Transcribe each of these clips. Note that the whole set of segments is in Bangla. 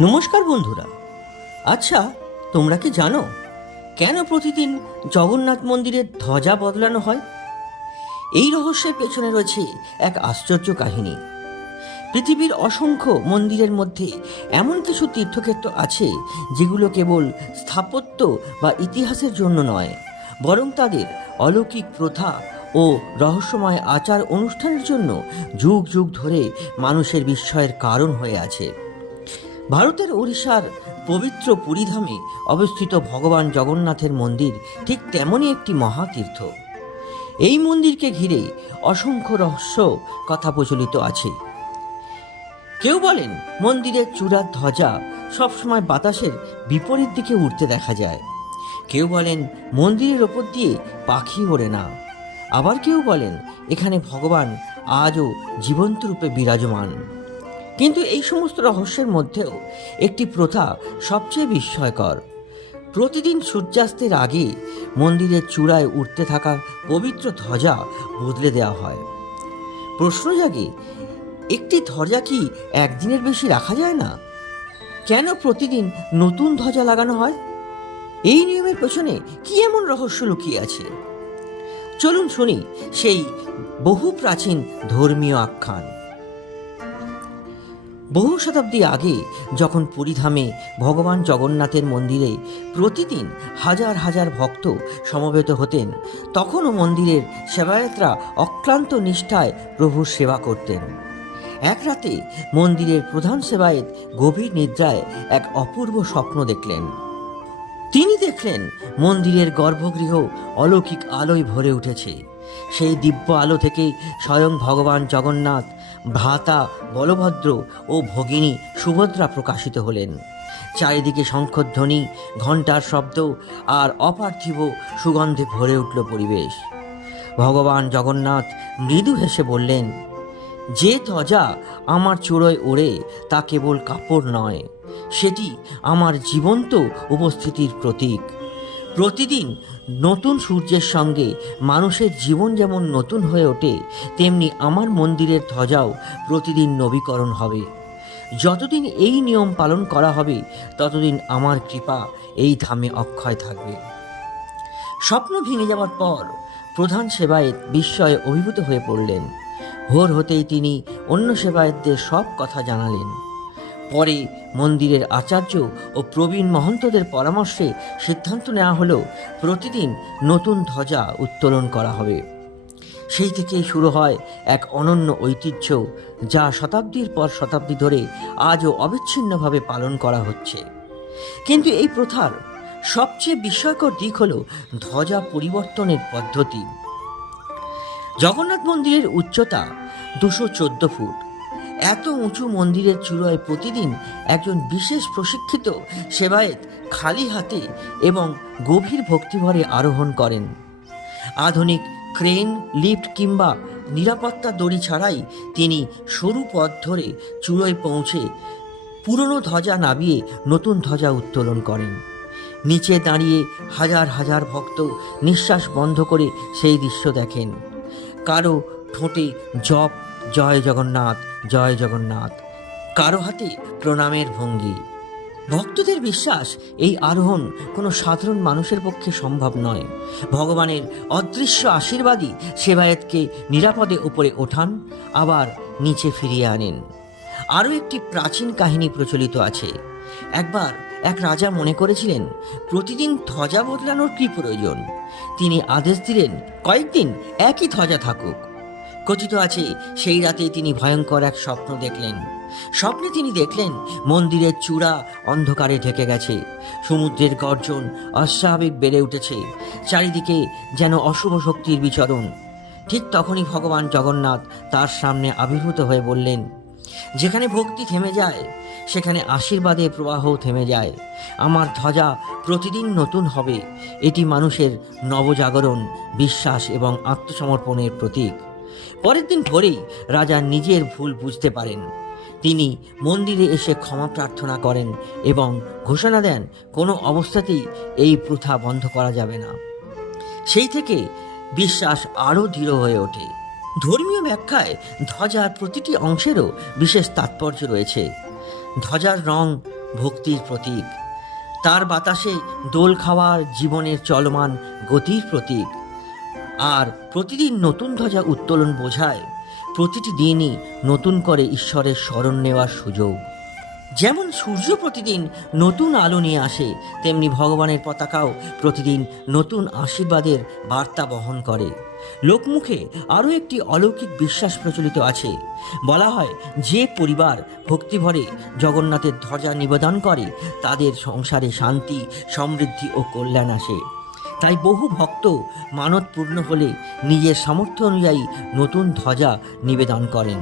নমস্কার বন্ধুরা। আচ্ছা, তোমরা কি জানো কেন প্রতিদিন জগন্নাথ মন্দিরের ধ্বজা বদলানো হয়? এই রহস্যের পেছনে রয়েছে এক আশ্চর্য কাহিনী। পৃথিবীর অসংখ্য মন্দিরের মধ্যে এমন কিছু তীর্থক্ষেত্র আছে যেগুলো কেবল স্থাপত্য বা ইতিহাসের জন্য নয়, বরং তাদের অলৌকিক প্রথা ও রহস্যময় আচার অনুষ্ঠানের জন্য যুগ যুগ ধরে মানুষের বিস্ময়ের কারণ হয়ে আছে। ভারতের ওড়িশার পবিত্র পুরীধামে অবস্থিত ভগবান জগন্নাথের মন্দির ঠিক তেমনই একটি মহাতীর্থ। এই মন্দিরকে ঘিরে অসংখ্য রহস্য কথা প্রচলিত আছে। কেউ বলেন মন্দিরের চূড়ার ধ্বজা সবসময় বাতাসের বিপরীত দিকে উড়তে দেখা যায়। কেউ বলেন মন্দিরের ওপর দিয়ে পাখি ওড়ে না। আবার কেউ বলেন এখানে ভগবান আজও জীবন্ত রূপে বিরাজমান। কিন্তু এই সমস্ত রহস্যের মধ্যেও একটি প্রথা সবচেয়ে বিস্ময়কর। প্রতিদিন সূর্যাস্তের আগে মন্দিরের চূড়ায় উঠতে থাকা পবিত্র ধ্বজা বদলে দেওয়া হয়। প্রশ্ন জাগে, একটি ধ্বজা কি একদিনের বেশি রাখা যায় না? কেন প্রতিদিন নতুন ধ্বজা লাগানো হয়? এই নিয়মের পেছনে কি এমন রহস্য লুকিয়ে আছে? চলুন শুনি সেই বহু প্রাচীন ধর্মীয় আখ্যান। বহু শতাব্দী আগে যখন পুরীধামে ভগবান জগন্নাথের মন্দিরে প্রতিদিন হাজার হাজার ভক্ত সমবেত হতেন, তখনও মন্দিরের সেবায়েতরা অক্লান্ত নিষ্ঠায় প্রভুর সেবা করতেন। এক রাতে মন্দিরের প্রধান সেবায়েত গভীর নিদ্রায় এক অপূর্ব স্বপ্ন দেখলেন। তিনি দেখলেন মন্দিরের গর্ভগৃহ অলৌকিক আলোয় ভরে উঠেছে। সেই দিব্য আলো থেকে স্বয়ং ভগবান জগন্নাথ, ভ্রাতা বলভদ্র ও ভগিনী সুভদ্রা প্রকাশিত হলেন। চারিদিকে শঙ্খধ্বনি, ঘণ্টার শব্দ আর অপার্থিব সুগন্ধে ভরে উঠল পরিবেশ। ভগবান জগন্নাথ মৃদু হেসে বললেন, যে ধ্বজা আমার চূড়োয় ওড়ে তা কেবল কাপড় নয়, সেটি আমার জীবন্ত উপস্থিতির প্রতীক। প্রতিদিন নতুন সূর্যের সঙ্গে মানুষের জীবন যেমন নতুন হয়ে ওঠে, তেমনি আমার মন্দিরের ধ্বজাও প্রতিদিন নবীকরণ হবে। যতদিন এই নিয়ম পালন করা হবে, ততদিন আমার কৃপা এই ধামে অক্ষয় থাকবে। স্বপ্ন ভেঙে যাওয়ার পর প্রধান সেবায়েত বিস্ময়ে অভিভূত হয়ে পড়লেন। ভোর হতেই তিনি অন্য সেবায়েতদের সব কথা জানালেন। পরে মন্দিরের আচার্য ও প্রবীণ মহন্তদের পরামর্শে সিদ্ধান্ত নেওয়া হলো প্রতিদিন নতুন ধ্বজা উত্তোলন করা হবে। সেই থেকেই শুরু হয় এক অনন্য ঐতিহ্য, যা শতাব্দীর পর শতাব্দী ধরে আজও অবিচ্ছিন্নভাবে পালন করা হচ্ছে। কিন্তু এই প্রথার সবচেয়ে বিস্ময়কর দিক হল ধ্বজা পরিবর্তনের পদ্ধতি। জগন্নাথ মন্দিরের উচ্চতা 214 ফুট। এত উঁচু মন্দিরের চূড়ায় প্রতিদিন একজন বিশেষ প্রশিক্ষিত সেবায়েত খালি হাতে এবং গভীর ভক্তিভরে আরোহণ করেন। আধুনিক ক্রেন, লিফট কিংবা নিরাপত্তা দড়ি ছাড়াই তিনি সরু পথ ধরে চূড়ায় পৌঁছে পুরনো ধ্বজা নামিয়ে নতুন ধ্বজা উত্তোলন করেন। নিচে দাঁড়িয়ে হাজার হাজার ভক্ত নিঃশ্বাস বন্ধ করে সেই দৃশ্য দেখেন। কারো ঠোঁটে জপ, জয় জগন্নাথ, জয় জগন্নাথ, কারো হাতে প্রণামের ভঙ্গি। ভক্তদের বিশ্বাস, এই আরোহণ কোনো সাধারণ মানুষের পক্ষে সম্ভব নয়। ভগবানের অদৃশ্য আশীর্বাদই সেবায়েতকে নিরাপদে উপরে ওঠান, আবার নিচে ফিরিয়ে আনেন। আরও একটি প্রাচীন কাহিনী প্রচলিত আছে। একবার এক রাজা মনে করেছিলেন প্রতিদিন ধ্বজা বদলানোর কী প্রয়োজন। তিনি আদেশ দিলেন কয়েকদিন একই ধ্বজা থাকুক। কথিত আছে সেই রাতে তিনি ভয়ঙ্কর এক স্বপ্ন দেখলেন। স্বপ্নে তিনি দেখলেন মন্দিরের চূড়া অন্ধকারে ঢেকে গেছে, সমুদ্রের গর্জন অস্বাভাবিক বেড়ে উঠেছে, চারিদিকে যেন অশুভ শক্তির বিচরণ। ঠিক তখনই ভগবান জগন্নাথ তার সামনে আবির্ভূত হয়ে বললেন, যেখানে ভক্তি থেমে যায়, সেখানে আশীর্বাদের প্রবাহ থেমে যায়। আমার ধ্বজা প্রতিদিন নতুন হবে। এটি মানুষের নবজাগরণ, বিশ্বাস এবং আত্মসমর্পণের প্রতীক। পরের দিন ভোরেই রাজা নিজের ভুল বুঝতে পারেন। তিনি মন্দিরে এসে ক্ষমা প্রার্থনা করেন এবং ঘোষণা দেন কোনো অবস্থাতেই এই প্রথা বন্ধ করা যাবে না। সেই থেকে বিশ্বাস আরও দৃঢ় হয়ে ওঠে। ধর্মীয় ব্যাখ্যায় ধ্বজার প্রতিটি অংশেরও বিশেষ তাৎপর্য রয়েছে। ধ্বজার রং ভক্তির প্রতীক, তার বাতাসে দোল খাওয়ার জীবনের চলমান গতির প্রতীক। আর প্রতিদিন নতুন ধ্বজা উত্তোলন বোঝায় প্রতিটি দিনই নতুন করে ঈশ্বরের শরণ নেওয়ার সুযোগ। যেমন সূর্য প্রতিদিন নতুন আলো নিয়ে আসে, তেমনি ভগবানের পতাকাও প্রতিদিন নতুন আশীর্বাদের বার্তা বহন করে। লোকমুখে আরও একটি অলৌকিক বিশ্বাস প্রচলিত আছে। বলা হয়, যে পরিবার ভক্তিভরে জগন্নাথের ধ্বজা নিবেদন করে তাদের সংসারে শান্তি, সমৃদ্ধি ও কল্যাণ আসে। তাই বহু ভক্ত মানত পূর্ণ হলে নিজের সামর্থ্য অনুযায়ী নতুন ধ্বজা নিবেদন করেন।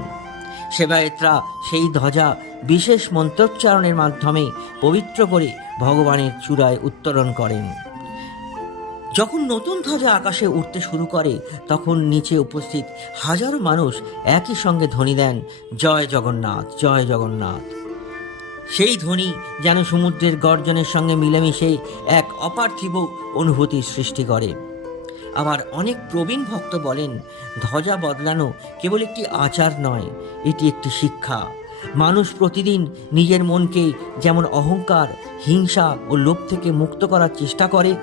সেবায়েতরা সেই ধ্বজা বিশেষ মন্ত্রোচ্চারণের মাধ্যমে পবিত্র করে ভগবানের চূড়ায় উত্তোলন করেন। যখন নতুন ধ্বজা আকাশে উঠতে শুরু করে তখন নিচে উপস্থিত হাজারো মানুষ একই সঙ্গে ধ্বনি দেন, জয় জগন্নাথ, জয় জগন্নাথ। সেই ধ্বনি যেন সমুদ্রের গর্জনের সঙ্গে মিলেমিশে এক অপার্থিব অনুভূতির সৃষ্টি করে। আবার অনেক প্রবীণ ভক্ত বলেন, ধ্বজা বদলানো কেবল একটি আচার নয়, এটি একটি শিক্ষা। মানুষ প্রতিদিন নিজের মনকে যেমন অহংকার, হিংসা ও লোভ থেকে মুক্ত করার চেষ্টা করে,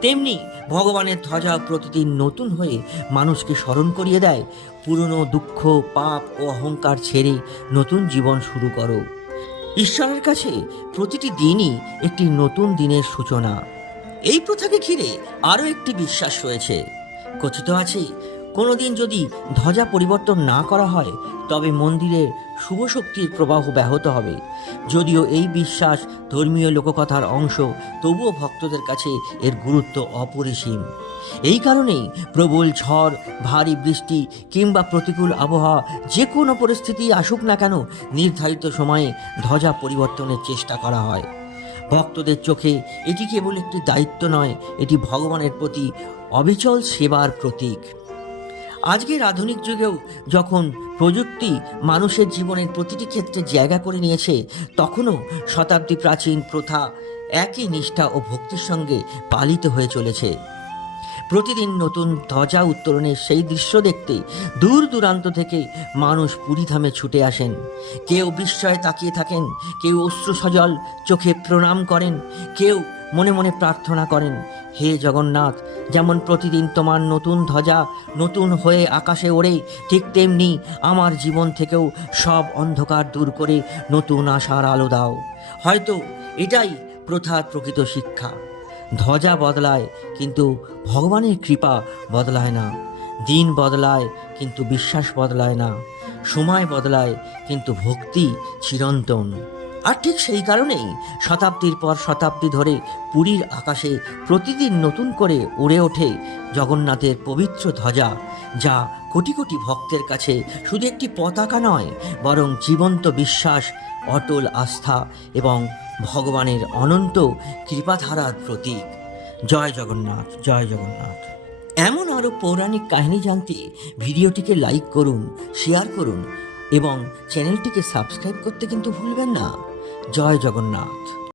তেমনি ভগবানের ধ্বজা প্রতিদিন নতুন হয়ে মানুষকে স্মরণ করিয়ে দেয়, পুরনো দুঃখ, পাপ ও অহংকার ছেড়ে নতুন জীবন শুরু করো। ঈশ্বরের কাছে প্রতিটি দিনই একটি নতুন দিনের সূচনা। এই প্রথাকে ঘিরে আরও একটি বিশ্বাস রয়েছে। কথিত আছে, কোনো দিন যদি ধ্বজা পরিবর্তন না করা হয় তবে মন্দিরের শুভ শক্তির প্রবাহ ব্যাহত হবে। যদিও এই বিশ্বাস ধর্মীয় লোককথার অংশ, তবুও ভক্তদের কাছে এর গুরুত্ব অপরিসীম। এই কারণেই প্রবল ঝড়, ভারী বৃষ্টি কিংবা প্রতিকূল আবহাওয়া যে কোনো পরিস্থিতি আসুক না কেন, নির্ধারিত সময়ে ধ্বজা পরিবর্তনের চেষ্টা করা হয়। ভক্তদের চোখে এটি কেবল একটি দায়িত্ব নয়, এটি ভগবানের প্রতি অবিচল সেবার প্রতীক। আজকের আধুনিক যুগেও যখন প্রযুক্তি মানুষের জীবনের প্রতিটি ক্ষেত্রে জায়গা করে নিয়েছে, তখনও শতাব্দী প্রাচীন প্রথা একই নিষ্ঠা ও ভক্তির সঙ্গে পালিত হয়ে চলেছে। প্রতিদিন নতুন ধ্বজা উত্তোলনের সেই দৃশ্য দেখতে দূর দূরান্ত থেকে মানুষ পুরীধামে ছুটে আসেন। কেউ বিস্ময়ে তাকিয়ে থাকেন, কেউ অশ্রুসজল চোখে প্রণাম করেন, কেউ মনে মনে প্রার্থনা করেন, হে জগন্নাথ, যেমন প্রতিদিন তোমার নতুন ধ্বজা নতুন হয়ে আকাশে ওড়ে, ঠিক তেমনি আমার জীবন থেকেও সব অন্ধকার দূর করে নতুন আশার আলো দাও। হয়তো এটাই প্রথার প্রকৃত শিক্ষা। ধ্বজা বদলায় কিন্তু ভগবানের কৃপা বদলায় না। দিন বদলায় কিন্তু বিশ্বাস বদলায় না। সময় বদলায় কিন্তু ভক্তি চিরন্তন। আর ঠিক সেই কারণেই শতাব্দীর পর শতাব্দী ধরে পুরীর আকাশে প্রতিদিন নতুন করে উড়ে ওঠে জগন্নাথের পবিত্র ধ্বজা, যা কোটি কোটি ভক্তের কাছে শুধু একটি পতাকা নয়, বরং জীবন্ত বিশ্বাস, অটল আস্থা এবং ভগবানের অনন্ত কৃপাধারার প্রতীক। জয় জগন্নাথ, জয় জগন্নাথ। এমন আরও পৌরাণিক কাহিনী জানতে ভিডিওটিকে লাইক করুন, শেয়ার করুন এবং চ্যানেলটিকে সাবস্ক্রাইব করতে কিন্তু ভুলবেন না। জয় জগন্নাথ।